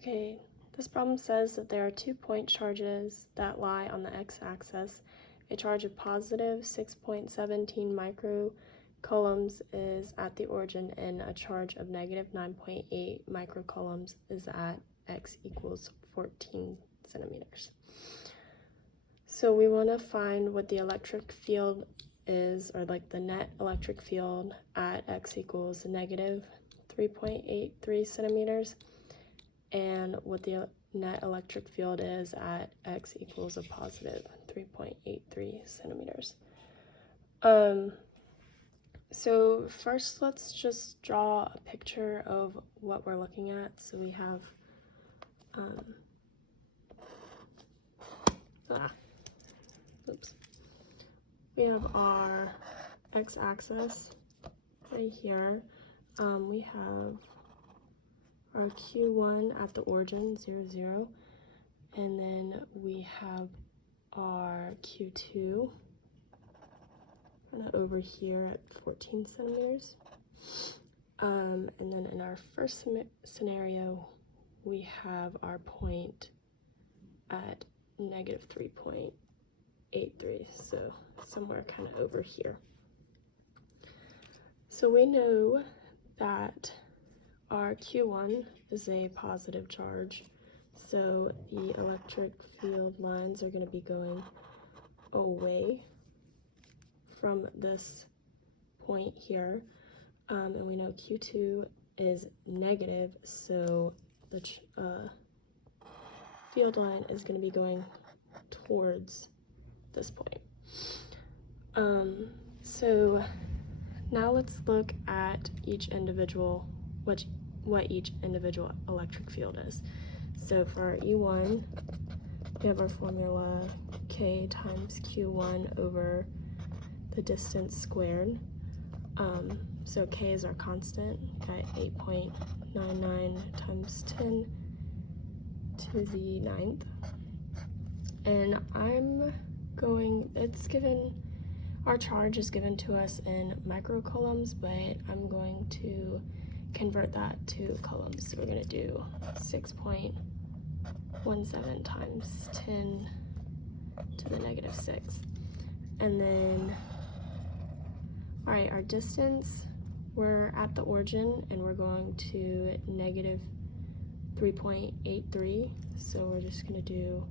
Okay, this problem says that there are 2-point charges that lie on the x-axis. A charge of positive 6.17 microcoulombs is at the origin, and a charge of negative 9.8 microcoulombs is at x equals 14 centimeters. So we want to find what the electric field is, or like the net electric field at x equals negative 3.83 centimeters, and what the net electric field is at x equals a positive 3.83 centimeters. So first let's just draw a picture of what we're looking at. So we have we have our x-axis right here. We have our Q1 at the origin, 0, 0, and then we have our Q2 kind of over here at 14 centimeters. And then in our first scenario, we have our point at negative 3.83, so somewhere kind of over here. So we know that our Q1 is a positive charge, so the electric field lines are going to be going away from this point here, and we know Q2 is negative, so the field line is going to be going towards this point. So now let's look at each individual, what each individual electric field is. So for our E1, we have our formula K times Q1 over the distance squared. So K is our constant, got 8.99 times 10 to the 9th. And our charge is given to us in microcoulombs, but I'm going to convert that to coulombs. So we're going to do 6.17 times 10 to the negative 6. And then, all right, our distance, we're at the origin and we're going to negative 3.83. So we're just going to do,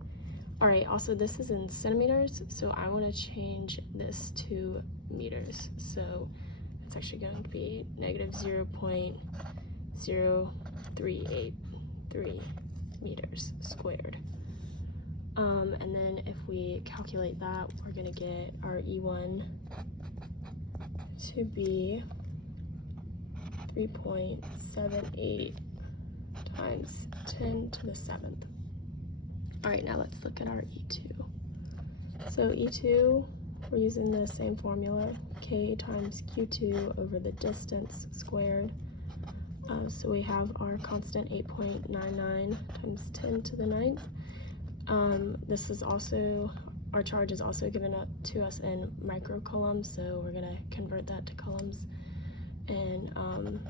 all right, also this is in centimeters, so I want to change this to meters. So it's actually going to be negative 0.0383 meters squared. And then if we calculate that, we're going to get our E1 to be 3.78 times 10 to the 7th. All right, now let's look at our E2. So E2, we're using the same formula, K times Q2 over the distance squared. So we have our constant 8.99 times 10 to the 9th. This is also, our charge is also given up to us in microcoulombs, so we're gonna convert that to coulombs. And I'm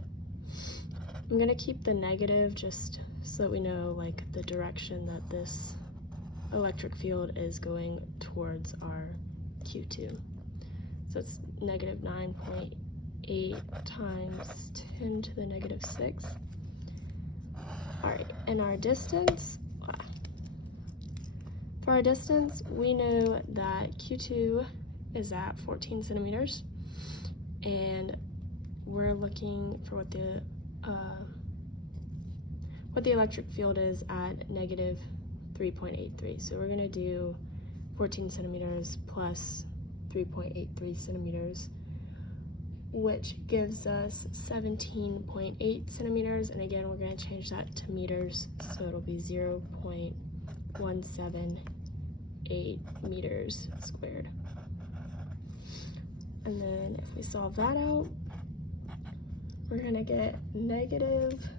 gonna keep the negative just so that we know like the direction that this electric field is going towards our Q2. So it's negative 9.8 times 10 to the negative 6. All right, and our distance, for our distance, we know that Q2 is at 14 centimeters, and we're looking for what the electric field is at negative 3.83. So we're going to do 14 centimeters plus 3.83 centimeters, which gives us 17.8 centimeters. And again, we're going to change that to meters, so it'll be 0.178 meters squared. And then if we solve that out, we're going to get negative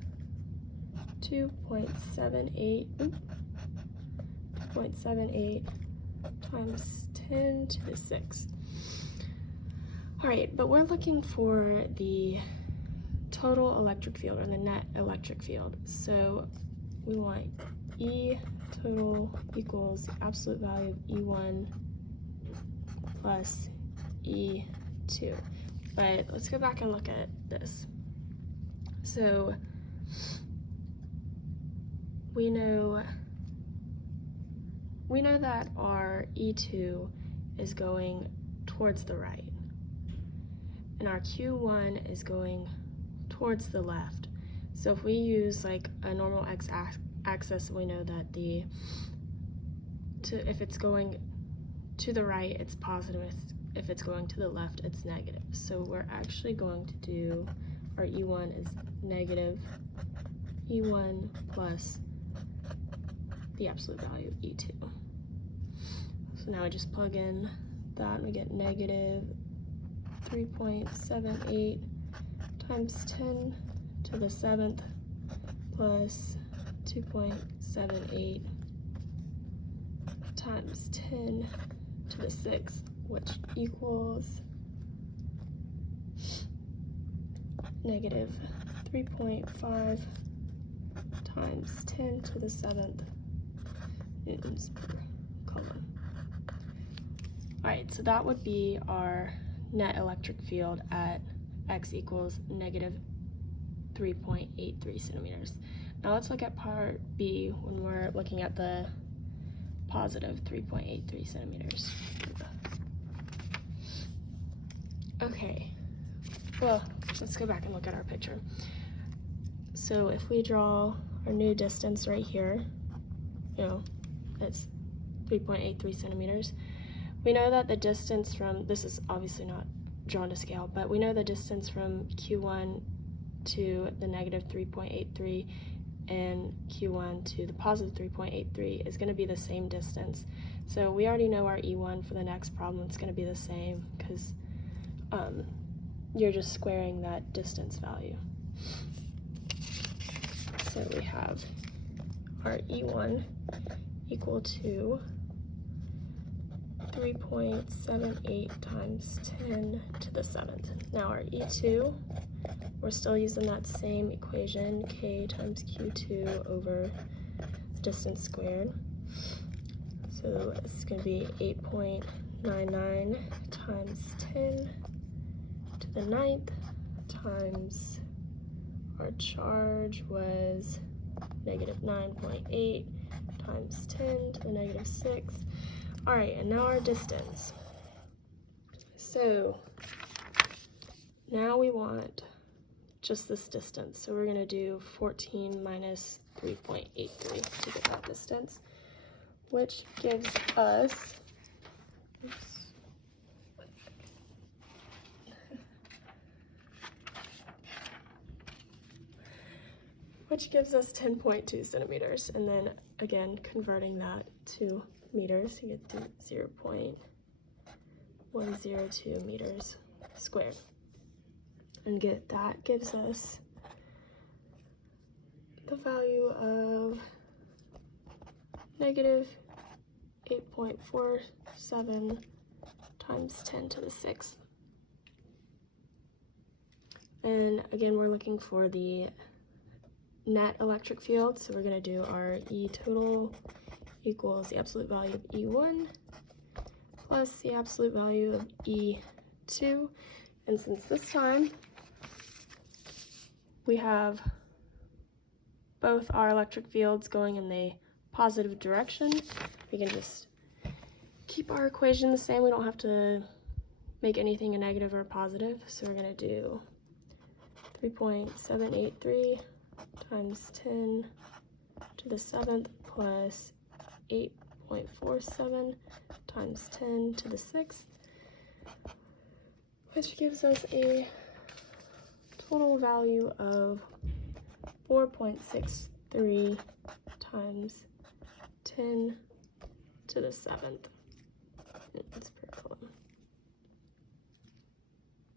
2.78 times 10 to the 6. All right, but we're looking for the total electric field, or the net electric field. So we want E total equals the absolute value of E1 plus E2. But let's go back and look at this. So we know that our E2 is going towards the right, and our Q1 is going towards the left. So if we use like a normal x-axis, we know that if it's going to the right, it's positive. If it's going to the left, it's negative. So we're actually going to do, our E1 is negative E1 plus the absolute value of E2. So now I just plug in that and we get negative 3.78 times 10 to the 7th plus 2.78 times 10 to the 6th, which equals negative 3.5 times 10 to the 7th newtons per coulomb. Alright, so that would be our net electric field at x equals negative 3.83 centimeters. Now let's look at part B when we're looking at the positive 3.83 centimeters. Okay, well, let's go back and look at our picture. So if we draw our new distance right here, it's 3.83 centimeters. We know that the distance from, this is obviously not drawn to scale, but we know the distance from Q1 to the negative 3.83 and Q1 to the positive 3.83 is going to be the same distance. So we already know our E1 for the next problem. It's going to be the same because you're just squaring that distance value. So we have our E1 equal to 3.78 times 10 to the 7th. Now our E2, we're still using that same equation, K times Q2 over distance squared. So it's going to be 8.99 times 10 to the 9th times our charge was negative 9.8 times 10 to the negative 6. All right, and now our distance. So now we want just this distance. So we're gonna do 14 minus 3.83 to get that distance, which gives us, which gives us 10.2 centimeters. And then again, converting that to meters, you get to 0.102 meters squared. And that gives us the value of negative 8.47 times 10 to the 6th. And again, we're looking for the net electric field, so we're going to do our E total equals the absolute value of E1 plus the absolute value of E2. And since this time we have both our electric fields going in the positive direction, we can just keep our equation the same. We don't have to make anything a negative or a positive. So we're going to do 3.783 times 10 to the 7th plus 8.47 times 10 to the 6th, which gives us a total value of 4.63 times 10 to the 7th. It's